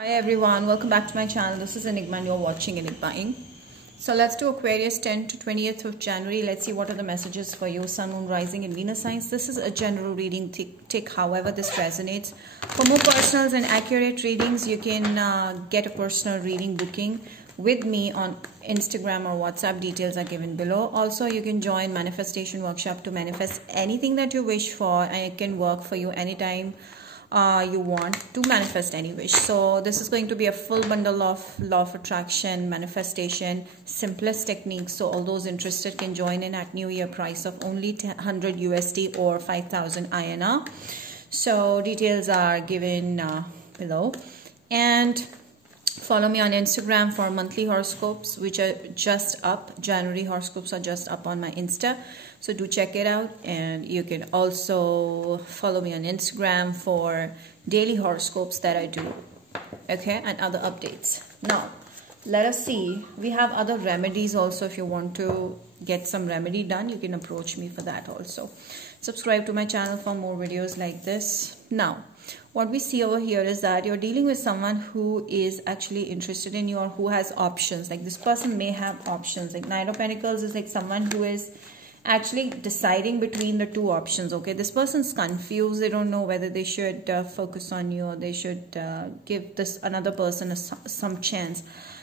Hi everyone, welcome back to my channel. This is Enigma and you're watching Enigma Inc. So let's do Aquarius 10 to 20th of January. Let's see what are the messages for you, Sun, Moon, Rising and Venus signs. This is a general reading tick. However, this resonates. For more personals and accurate readings, you can get a personal reading booking with me on Instagram or WhatsApp. Details are given below. Also, you can join Manifestation Workshop to manifest anything that you wish for, and it can work for you anytime you want to manifest any wish. So this is going to be a full bundle of law of attraction, manifestation, simplest techniques. So all those interested can join in at New Year price of only 100 USD or 5,000 INR. So details are given below, and follow me on Instagram for monthly horoscopes, which are just up. January horoscopes are just up on my Insta, so do check it out. And you can also follow me on Instagram for daily horoscopes that I do, okay, and other updates. Now let us see, we have other remedies also. If you want to get some remedy done, you can approach me for that also. Subscribe to my channel for more videos like this. Now what we see over here is that you're dealing with someone who is actually interested in you, or who has options. Like this person may have options. Like Knight of Pentacles is like someone who is actually deciding between the two options. Okay, this person's confused. They don't know whether they should focus on you, or they should give this another person some chance.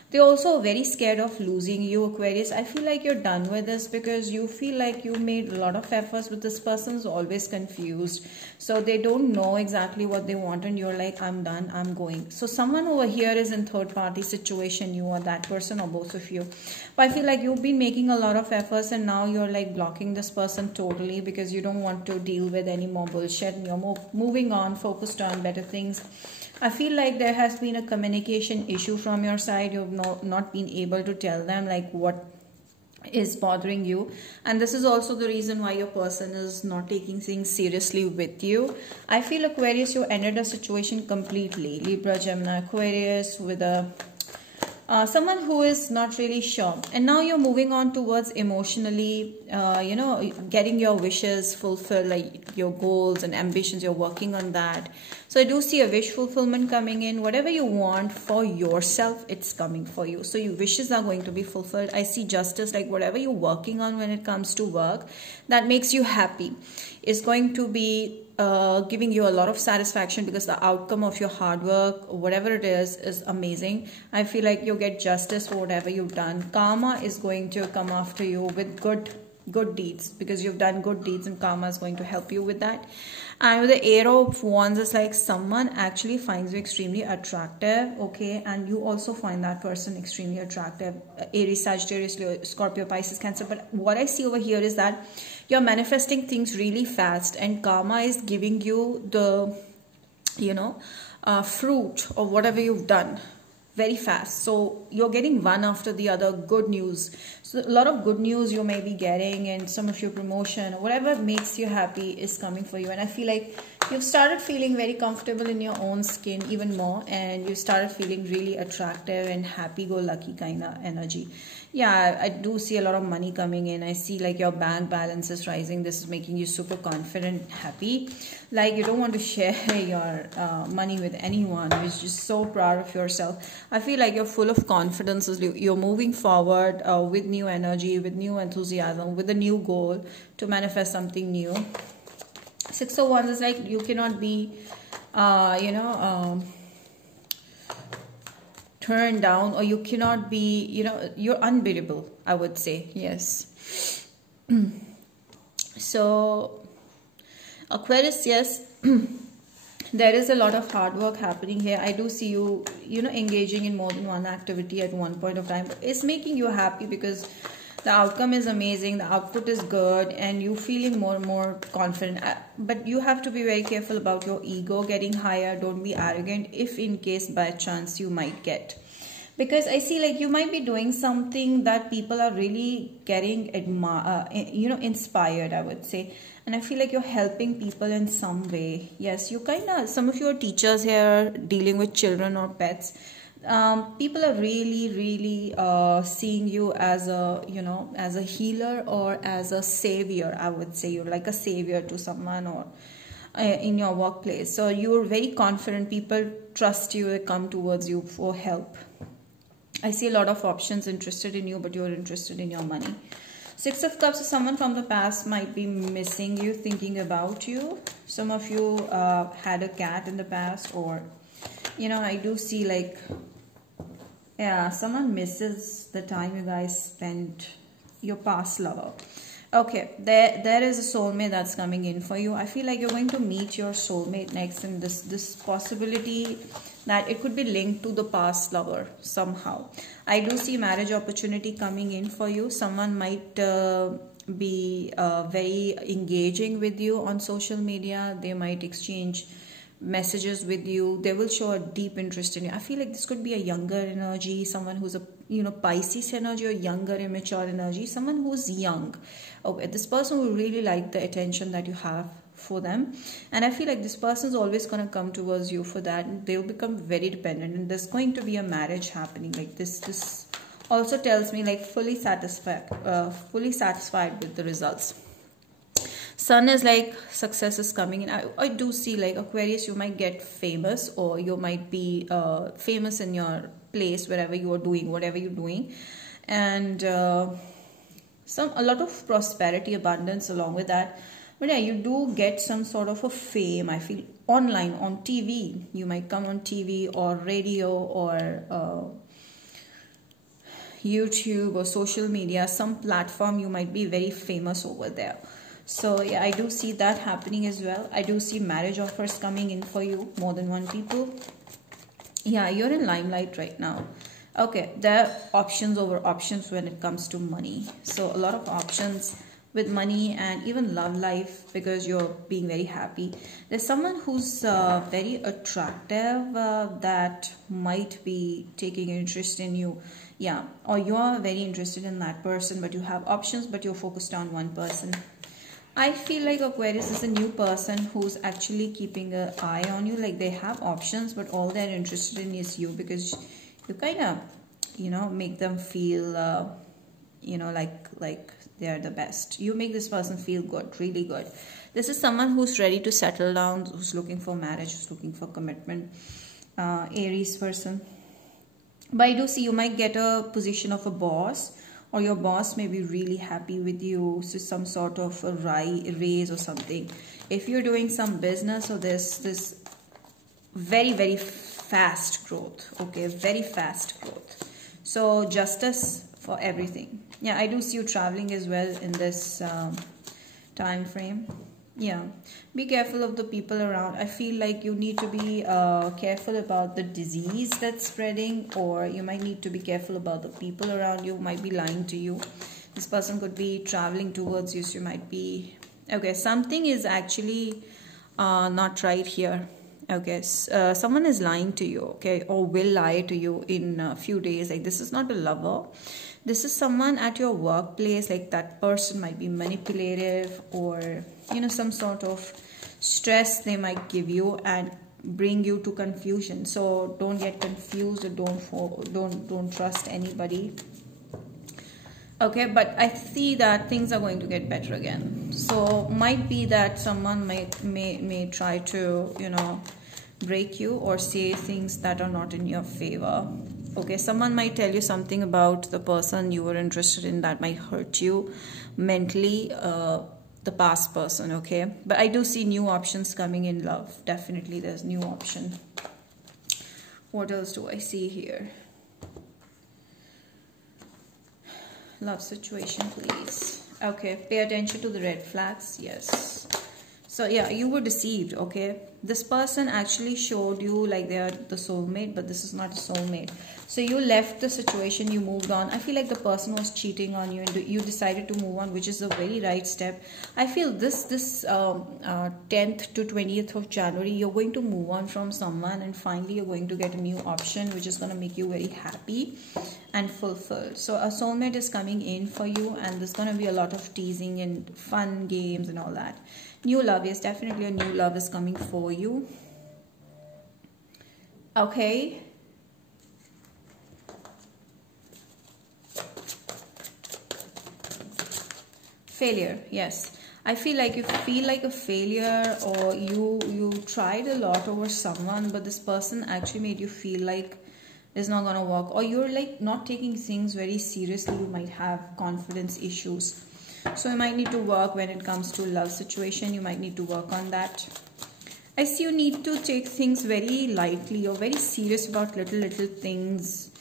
They're also very scared of losing you, Aquarius. I feel like you're done with this because you feel like you made a lot of efforts, but this person's always confused. So they don't know exactly what they want, and you're like, I'm done, I'm going. So someone over here is in third party situation, you or that person, or both of you. But I feel like you've been making a lot of efforts, and now you're like blocking this person totally because you don't want to deal with any more bullshit, and you're moving on, focused on better things. I feel like there has been a communication issue from your side. You've not been able to tell them like what is bothering you, and this is also the reason why your person is not taking things seriously with you. I feel, Aquarius, you ended a situation completely. Libra, Gemini, Aquarius, with a someone who is not really sure, and now you're moving on towards emotionally getting your wishes fulfilled, like your goals and ambitions. You're working on that. So I do see a wish fulfillment coming in. Whatever you want for yourself, it's coming for you. So your wishes are going to be fulfilled. I see justice, like whatever you're working on when it comes to work that makes you happy is going to be giving you a lot of satisfaction, because the outcome of your hard work, whatever it is amazing. I feel like you'll get justice for whatever you've done. Karma is going to come after you with good deeds, because you've done good deeds, and karma is going to help you with that. And with the Arrow of Wands, is like someone actually finds you extremely attractive, okay, and you also find that person extremely attractive. Aries, Sagittarius, Leo, Scorpio, Pisces, Cancer. But what I see over here is that you're manifesting things really fast, and karma is giving you the fruit of whatever you've done very fast. So you're getting one after the other good news. So a lot of good news you may be getting, and some of your promotion or whatever makes you happy is coming for you. And I feel like you've started feeling very comfortable in your own skin even more, and you started feeling really attractive and happy-go-lucky kind of energy. Yeah, I do see a lot of money coming in. I see like your bank balance is rising. This is making you super confident, happy. Like you don't want to share your money with anyone. You're just so proud of yourself. I feel like you're full of confidence. You're moving forward with new energy, with new enthusiasm, with a new goal to manifest something new. Six of Wands is like you cannot be, turned down, or you cannot be, you're unbeatable, I would say. Yes. So Aquarius, yes, there is a lot of hard work happening here. I do see you, engaging in more than one activity at one point of time. It's making you happy because the outcome is amazing, the output is good, and you feeling more and more confident. But you have to be very careful about your ego getting higher. Don't be arrogant if in case by chance you might get. Because I see like you might be doing something that people are really getting inspired, I would say. And I feel like you're helping people in some way. Yes, you some of your teachers here dealing with children or pets. People are really seeing you as a healer or as a savior. I would say you're like a savior to someone, or in your workplace. So you're very confident. People trust you. They come towards you for help. I see a lot of options interested in you, but you're interested in your money. Six of Cups, someone from the past might be missing you, thinking about you. Some of you had a cat in the past, or, you know, I do see like, yeah, someone misses the time you guys spent, your past lover. Okay, there is a soulmate that's coming in for you. I feel like you're going to meet your soulmate next, and this possibility that it could be linked to the past lover somehow. I do see marriage opportunity coming in for you. Someone might be very engaging with you on social media. They might exchange messages with you. They will show a deep interest in you. I feel like this could be a younger energy, someone who's a, you know, Pisces energy, or younger, immature energy, someone who's young. Okay, this person will really like the attention that you have for them, and I feel like this person is always going to come towards you for that. They'll become very dependent, and there's going to be a marriage happening. Like this also tells me like fully satisfied with the results. Sun is like success is coming in. I do see like Aquarius, you might get famous, or you might be famous in your place, wherever you are doing, whatever you're doing, and a lot of prosperity, abundance along with that. But yeah, you do get some sort of a fame. I feel online, on TV. You might come on TV or radio or YouTube or social media, some platform. You might be very famous over there. So yeah, I do see that happening as well. I do see marriage offers coming in for you, more than one people. Yeah, you're in limelight right now. Okay, there are options over options when it comes to money. So a lot of options with money and even love life, because you're being very happy. There's someone who's very attractive that might be taking interest in you. Yeah, or you're very interested in that person, but you have options, but you're focused on one person. I feel like Aquarius is a new person who's actually keeping an eye on you. Like they have options, but all they're interested in is you, because you kind of, you know, make them feel, you know, like they're the best. You make this person feel good, really good. This is someone who's ready to settle down, who's looking for marriage, who's looking for commitment. Aries person. But I do see you might get a position of a boss, or your boss may be really happy with you. So some sort of a raise or something. If you're doing some business, or this very, very fast growth. Okay, very fast growth. So justice for everything. Yeah, I do see you traveling as well in this time frame. Yeah, be careful of the people around. I feel like you need to be careful about the disease that's spreading, or you might need to be careful about the people around you who might be lying to you. This person could be traveling towards you, so you might be... Okay, something is actually not right here. Okay, someone is lying to you, okay, or will lie to you in a few days. Like this is not a lover. This is someone at your workplace. Like that person might be manipulative, or, you know, some sort of stress they might give you and bring you to confusion. So don't get confused, or don't trust anybody. Okay, but I see that things are going to get better again. So might be that someone may try to, you know, break you or say things that are not in your favor. Okay, someone might tell you something about the person you were interested in that might hurt you mentally, the past person, okay? But I do see new options coming in love. Definitely there's new option. What else do I see here? Love situation, please. Okay, pay attention to the red flags. Yes. So yeah, you were deceived, okay? This person actually showed you like they are the soulmate, but this is not a soulmate. So you left the situation, you moved on. I feel like the person was cheating on you, and you decided to move on, which is a very right step. I feel this 10th to 20th of January, you're going to move on from someone, and finally you're going to get a new option, which is going to make you very happy and fulfilled. So a soulmate is coming in for you, and there's going to be a lot of teasing and fun games and all that. New love, yes, definitely a new love is coming for you. Okay. Failure, yes. I feel like you feel like a failure, or you tried a lot over someone, but this person actually made you feel like it's not gonna work, or you're like not taking things very seriously. You might have confidence issues, so you might need to work when it comes to love situation. You might need to work on that. I see you need to take things very lightly. You're very serious about little things.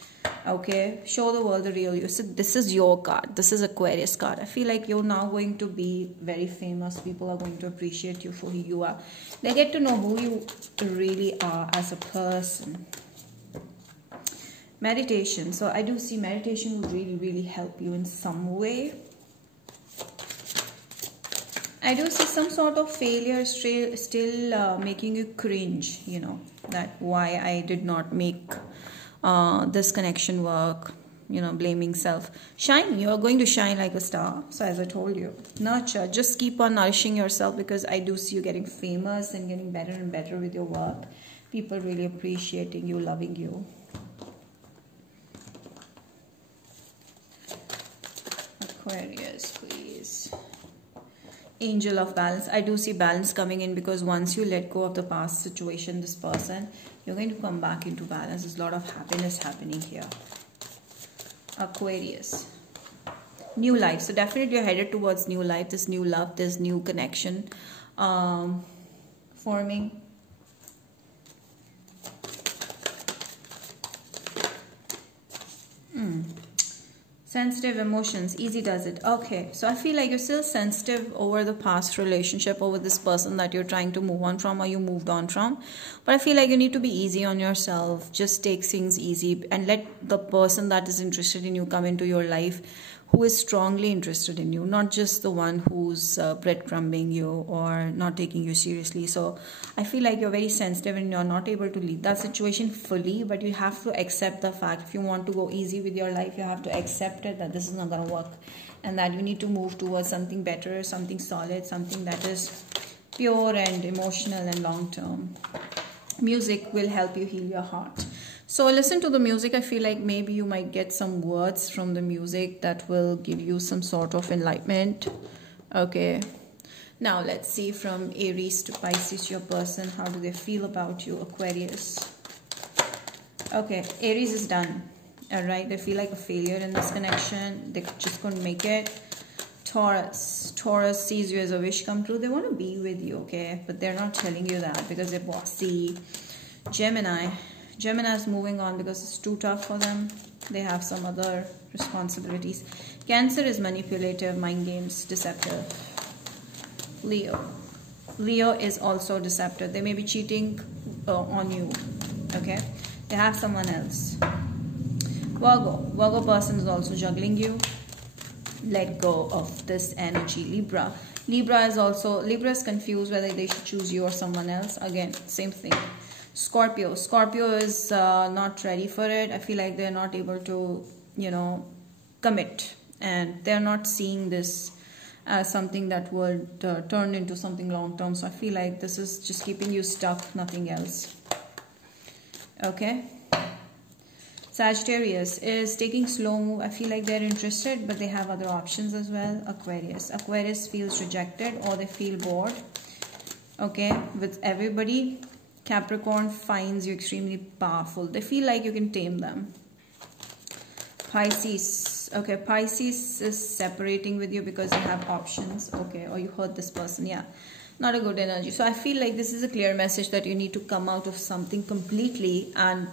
Okay, show the world the real you. So this is your card. This is Aquarius card. I feel like you're now going to be very famous. People are going to appreciate you for who you are. They get to know who you really are as a person. Meditation. So I do see meditation will really help you in some way. I do see some sort of failure still making you cringe, you know, that why I did not make this connection work, you know, blaming self. Shine. You're going to shine like a star. So as I told you, nurture. Just keep on nourishing yourself, because I do see you getting famous and getting better and better with your work. People really appreciating you, loving you. Aquarius, please. Angel of balance. I do see balance coming in, because once you let go of the past situation, this person, you're going to come back into balance. There's a lot of happiness happening here. Aquarius. New life. So definitely you're headed towards new life. This new love, this new connection forming. Sensitive emotions, easy does it. Okay, so I feel like you're still sensitive over the past relationship, over this person that you're trying to move on from, or you moved on from. But I feel like you need to be easy on yourself. Just take things easy and let the person that is interested in you come into your life, who is strongly interested in you, not just the one who's breadcrumbing you or not taking you seriously. So I feel like you're very sensitive and you're not able to leave that situation fully, but you have to accept the fact. If you want to go easy with your life, you have to accept it, that this is not going to work, and that you need to move towards something better, something solid, something that is pure and emotional and long-term. Music will help you heal your heart. So listen to the music. I feel like maybe you might get some words from the music that will give you some sort of enlightenment. Okay. Now let's see from Aries to Pisces, your person. How do they feel about you, Aquarius? Okay, Aries is done. Alright, they feel like a failure in this connection. They just couldn't make it. Taurus. Taurus sees you as a wish come true. They want to be with you, okay? But they're not telling you that because they're bossy. Gemini. Gemini is moving on because it's too tough for them. They have some other responsibilities. Cancer is manipulative, mind games, deceptive. Leo. Leo is also deceptive. They may be cheating on you. Okay? They have someone else. Virgo. Virgo person is also juggling you. Let go of this energy. Libra. Libra is confused whether they should choose you or someone else. Again, same thing. Scorpio. Scorpio is not ready for it. I feel like they're not able to, you know, commit. And they're not seeing this as something that would turn into something long term. So I feel like this is just keeping you stuck, nothing else. Okay. Sagittarius is taking slow move. I feel like they're interested, but they have other options as well. Aquarius. Aquarius feels rejected or they feel bored. Okay. With everybody. Capricorn finds you extremely powerful. They feel like you can tame them. Pisces. Okay, Pisces is separating with you because you have options. Okay, or you hurt this person. Yeah, not a good energy. So I feel like this is a clear message that you need to come out of something completely and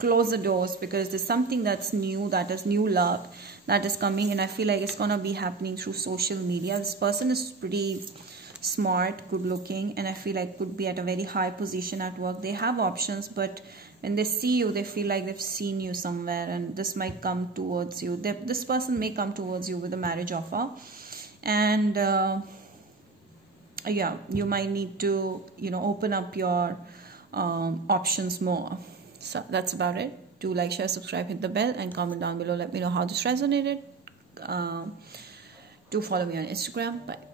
close the doors, because there's something that's new, that is new love that is coming, and I feel like it's gonna be happening through social media. This person is pretty smart, good looking, and I feel like could be at a very high position at work. They have options, but when they see you, they feel like they've seen you somewhere, and this might come towards you. This person may come towards you with a marriage offer, and yeah, you might need to, you know, open up your options more. So that's about it. Do like, share, subscribe, hit the bell, and comment down below. Let me know how this resonated. Do follow me on Instagram. Bye.